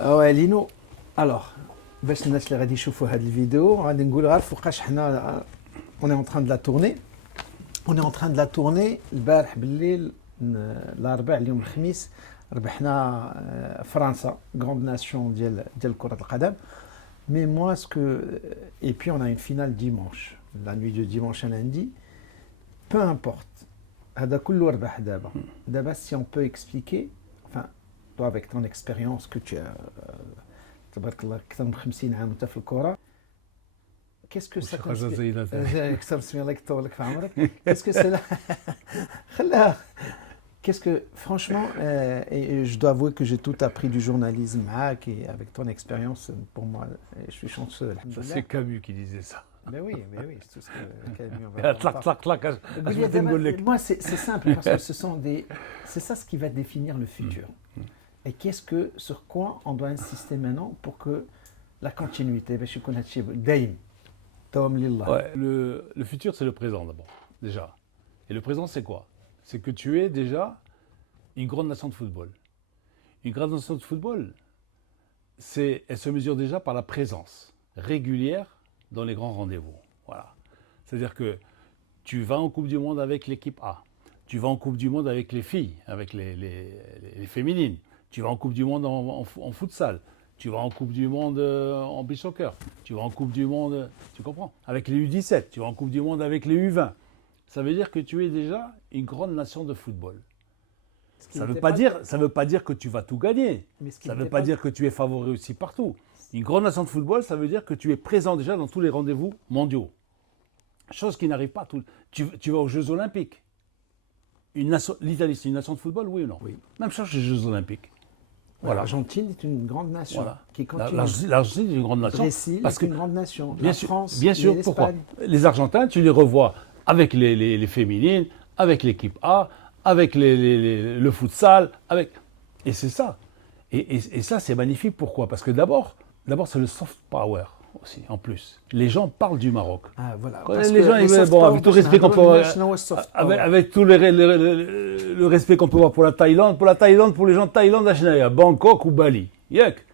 Ouais, Lino. Alors, باش الناس اللي غادي يشوفوا هذه الفيديو غادي نقول غير فوقاش حنا on est en train de la tourner. On est en train de la tourner البارح بالليل الاربعاء اليوم الخميس ربحنا فرنسا grande nation ديال كرة القدم. Mais moi ce que et puis on a une finale dimanche, la nuit de dimanche à lundi. Peu importe. هذا كله ربح دابا. دابا si on peut expliquer, enfin toi avec ton expérience que tu as تبارك الله اكثر من 50 عام وانت في الكره. Qu'est-ce que ça اكثر من الله يطول لك في عمرك. Qu'est-ce que c'est là خلاها. Qu'est-ce que franchement et je dois avouer que j'ai tout appris du journalisme معاك et avec ton expérience pour moi je suis chanceux. C'est Camus qui disait ça. Mais oui, c'est tout ce que Camus va. Clac. Moi c'est simple parce que c'est ça ce qui va définir le futur. Et sur quoi on doit insister maintenant pour que la continuité, باش يكون هادشي دايم دوام لله. Ouais, le futur c'est le présent d'abord, déjà. Et le présent c'est quoi? C'est que tu es déjà une grande nation de football. Une grande nation de football, elle se mesure déjà par la présence régulière dans les grands rendez-vous. Voilà. C'est-à-dire que tu vas en Coupe du Monde avec l'équipe A, tu vas en Coupe du Monde avec les filles, avec les féminines, tu vas en Coupe du Monde en futsal, tu vas en Coupe du Monde en beach soccer, tu vas en Coupe du Monde, tu comprends, avec les U17, tu vas en Coupe du Monde avec les U20. Ça veut dire que tu es déjà une grande nation de football. Ça ne veut pas dire que tu vas tout gagner. Ça ne veut pas dire que tu es favori aussi partout. Une grande nation de football, ça veut dire que tu es présent déjà dans tous les rendez-vous mondiaux. Chose qui n'arrive pas. Tu vas aux Jeux Olympiques. L'Italie, c'est une nation de football, oui ou non? Oui. Même chose chez les Jeux Olympiques. Voilà. L'Argentine est une grande nation. Voilà. Qui continue. L'Argentine est une grande nation. Brésil est une grande nation. Bien La sûr, France, bien sûr. Pourquoi? Les Argentins, tu les revois avec les féminines, avec l'équipe A, avec le futsal, et c'est ça. Et ça, c'est magnifique. Pourquoi? Parce que d'abord, c'est le soft power aussi, en plus. Les gens parlent du Maroc. Ah, voilà. Les gens, avec tout le respect qu'on peut avoir, avec tout le respect qu'on peut avoir pour la Thaïlande, pour les gens de Thaïlande, à Bangkok ou Bali.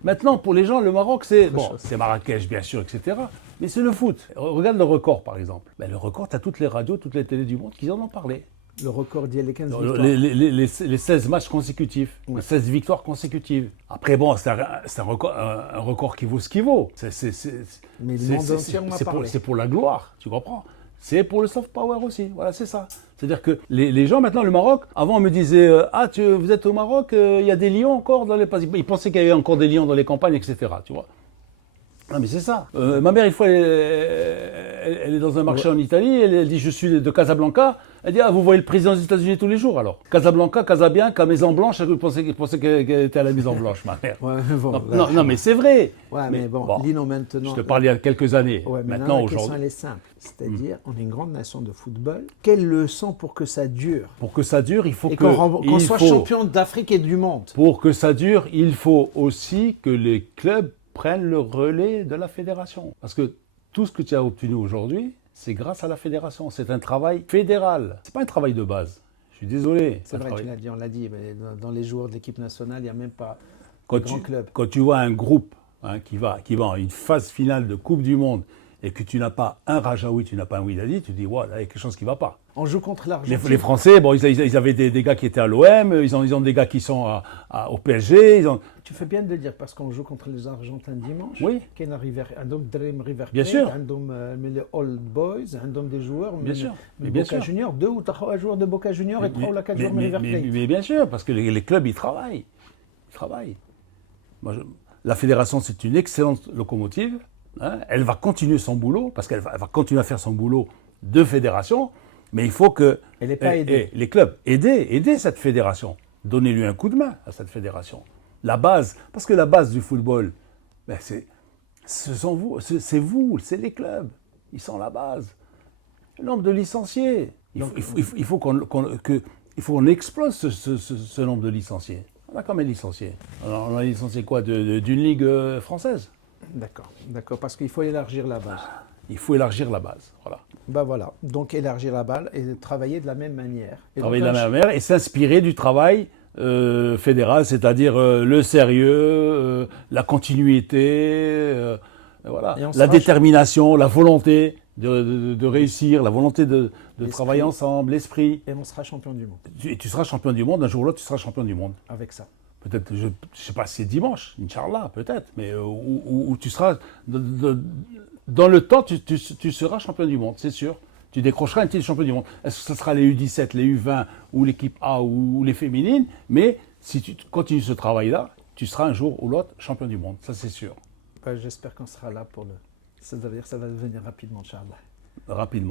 Maintenant, pour les gens, le Maroc, c'est Marrakech, bien sûr, etc. Mais c'est le foot. Regarde le record, par exemple. Le record, tu as toutes les radios, toutes les télés du monde qui en ont parlé. Le record d'il y a les 15 victoires. Les 16 matchs consécutifs, ouais. 16 victoires consécutives. Après, bon, c'est un record qui vaut ce qu'il vaut. Mais le monde entier en a parlé. C'est pour la gloire, tu comprends? C'est pour le soft power aussi, voilà, c'est ça. C'est-à-dire que les gens, maintenant, le Maroc, avant, on me disait vous êtes au Maroc, il y a des lions encore dans les... Ils pensaient qu'il y avait encore des lions dans les campagnes, etc., tu vois. Non mais c'est ça. Ma mère, une fois, elle est dans un marché en Italie, elle dit je suis de Casablanca. Elle dit vous voyez le président des États-Unis tous les jours alors. Casablanca, Casablanca, Maison Blanche, elle pensait qu'elle était à la Maison Blanche, ma mère. Ouais, bon, non, mais c'est vrai. Ouais, mais bon, Lino, maintenant. Je te parle il y a quelques années. Ouais, maintenant, la question elle est simple. C'est-à-dire, on est une grande nation de football. Quelle leçon pour que ça dure? Pour que ça dure, il faut qu'on soit champion d'Afrique et du monde. Pour que ça dure, il faut aussi que les clubs prennent le relais de la fédération. Parce que tout ce que tu as obtenu aujourd'hui, c'est grâce à la fédération. C'est un travail fédéral. C'est pas un travail de base. Je suis désolé. C'est vrai, on l'a dit, mais dans les joueurs de l'équipe nationale, il n'y a même pas de grand club. Quand tu vois un groupe qui va en une phase finale de Coupe du Monde et que tu n'as pas un Rajaoui, tu n'as pas un Ouidadi, tu te dis, ouais, là, il y a quelque chose qui ne va pas. On joue contre l'Argentine. Les Français, bon, ils avaient des gars qui étaient à l'OM, ils ont des gars qui sont au PSG. Tu fais bien de le dire parce qu'on joue contre les Argentins dimanche. Oui. Qui arrive Dream River Plate, bien sûr. Les Old Boys, des joueurs. Bien sûr. Boca Junior, 2 ou 3 joueurs de Boca Junior et 3 ou 4 joueurs de River Plate. Mais bien sûr, parce que les clubs, ils travaillent. Moi, la fédération, c'est une excellente locomotive. Elle va continuer son boulot, parce qu'elle va continuer à faire son boulot de fédération, mais il faut que les clubs aider cette fédération. Donnez-lui un coup de main à cette fédération. La base, parce que la base du football, c'est vous, c'est les clubs. Ils sont la base. Le nombre de licenciés. Il faut qu'on explose ce nombre de licenciés. On a combien de licenciés? On a licencié quoi d'une ligue française? D'accord, parce qu'il faut élargir la base. Il faut élargir la base, voilà. Voilà, donc élargir la balle et travailler de la même manière. Travailler de la même manière et s'inspirer du travail fédérale, c'est-à-dire le sérieux, la continuité, voilà, Et on la sera- détermination, la volonté de réussir, la volonté de L'esprit. travailler ensemble, l'esprit. Et on sera champion du monde Et tu seras champion du monde, un jour ou l'autre, tu seras champion du monde. avec ça. Peut-être, je ne sais pas si c'est dimanche, Inch'Allah, peut-être, mais où tu seras, dans le temps, tu seras champion du monde, c'est sûr. Tu décrocheras un titre de champion du monde. Est-ce que ce sera les U17, les U20 ou l'équipe A ou les féminines? Mais si tu continues ce travail-là, tu seras un jour ou l'autre champion du monde, ça c'est sûr, J'espère qu'on sera là pour le. Ça veut dire que ça va devenir rapidement, Inch'Allah. rapidement.